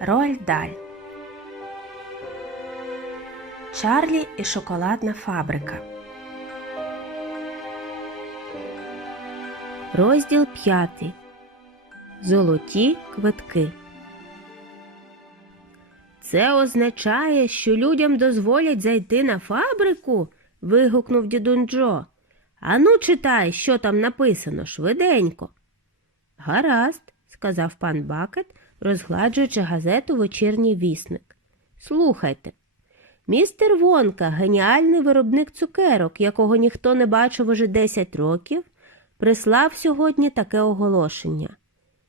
Роальд Даль. Чарлі і шоколадна фабрика. Розділ п'ятий. Золоті квитки. Це означає, що людям дозволять зайти на фабрику. вигукнув дідун Джо. Ану, читай, що там написано, швиденько. Гаразд, сказав пан Бакет, розгладжуючи газету вечірній вісник. Слухайте. Містер Вонка, геніальний виробник цукерок, якого ніхто не бачив уже 10 років, прислав сьогодні таке оголошення.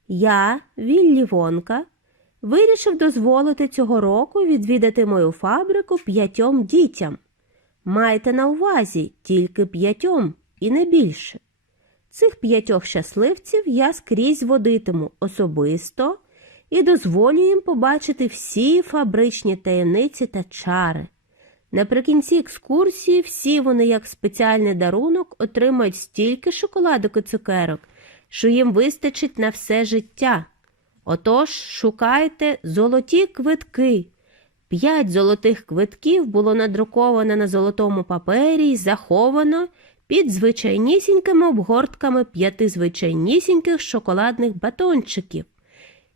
Я, Віллі Вонка, вирішив дозволити цього року відвідати мою фабрику п'ятьом дітям. Майте на увазі тільки п'ятьом і не більше. Цих п'ятьох щасливців я скрізь водитиму особисто і дозволю їм побачити всі фабричні таємниці та чари. Наприкінці екскурсії всі вони, як спеціальний дарунок, отримають стільки шоколадок і цукерок, що їм вистачить на все життя. Отож, шукайте золоті квитки. П'ять золотих квитків було надруковано на золотому папері і заховано під звичайнісінькими обгортками п'яти звичайнісіньких шоколадних батончиків.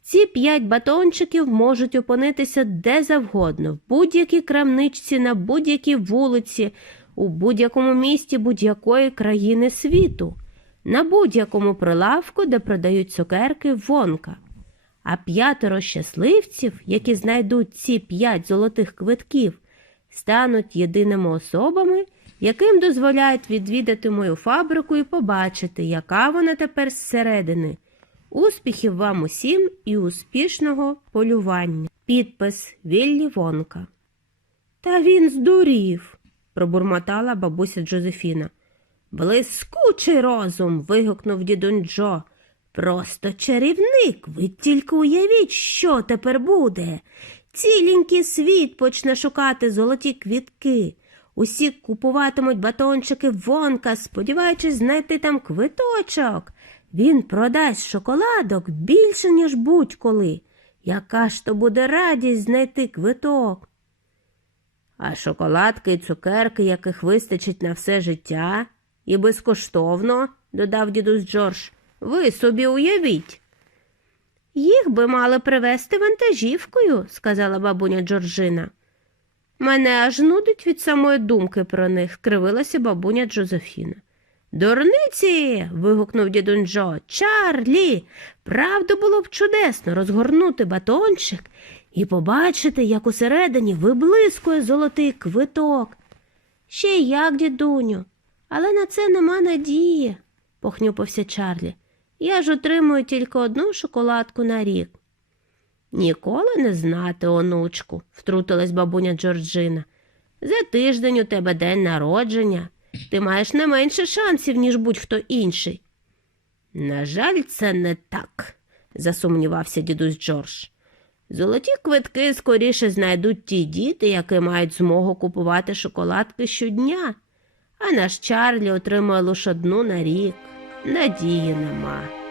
Ці п'ять батончиків можуть опинитися де завгодно, в будь-якій крамничці, на будь-якій вулиці, у будь-якому місті будь-якої країни світу, на будь-якому прилавку, де продають цукерки вонка. А п'ятеро щасливців, які знайдуть ці п'ять золотих квитків, стануть єдиними особами, яким дозволяють відвідати мою фабрику і побачити, яка вона тепер зсередини. Успіхів вам усім і успішного полювання. Підпис Віллі Вонка. Та він здурів, пробурмотала бабуся Джозефіна. Блискучий розум. вигукнув дідунь Джо. Просто чарівник. Ви тільки уявіть, що тепер буде. Цілінький світ почне шукати золоті квітки. Усі купуватимуть батончики вонка, сподіваючись знайти там квиточок. Він продасть шоколадок більше, ніж будь-коли. Яка ж то буде радість знайти квиток? А шоколадки і цукерки, яких вистачить на все життя, і безкоштовно, додав дідусь Джордж, ви собі уявіть. Їх би мали привезти вантажівкою, сказала бабуня Джорджина. Мене аж нудить від самої думки про них, кривилася бабуня Джозефіна. Дурниці. вигукнув дідун Джо. Чарлі. Правда було б чудесно розгорнути батончик і побачити, як усередині виблискує золотий квиток. Ще як, дідуню, але на це нема надії, похнюпився Чарлі. Я ж отримую тільки одну шоколадку на рік. Ніколи не знати, онучку, втрутилась бабуня Джорджина. За тиждень у тебе день народження. Ти маєш не менше шансів, ніж будь-хто інший. На жаль, це не так, засумнівався дідусь Джордж. Золоті квитки скоріше знайдуть ті діти, які мають змогу купувати шоколадки щодня, а наш Чарлі отримує лише одну на рік. Надії нема.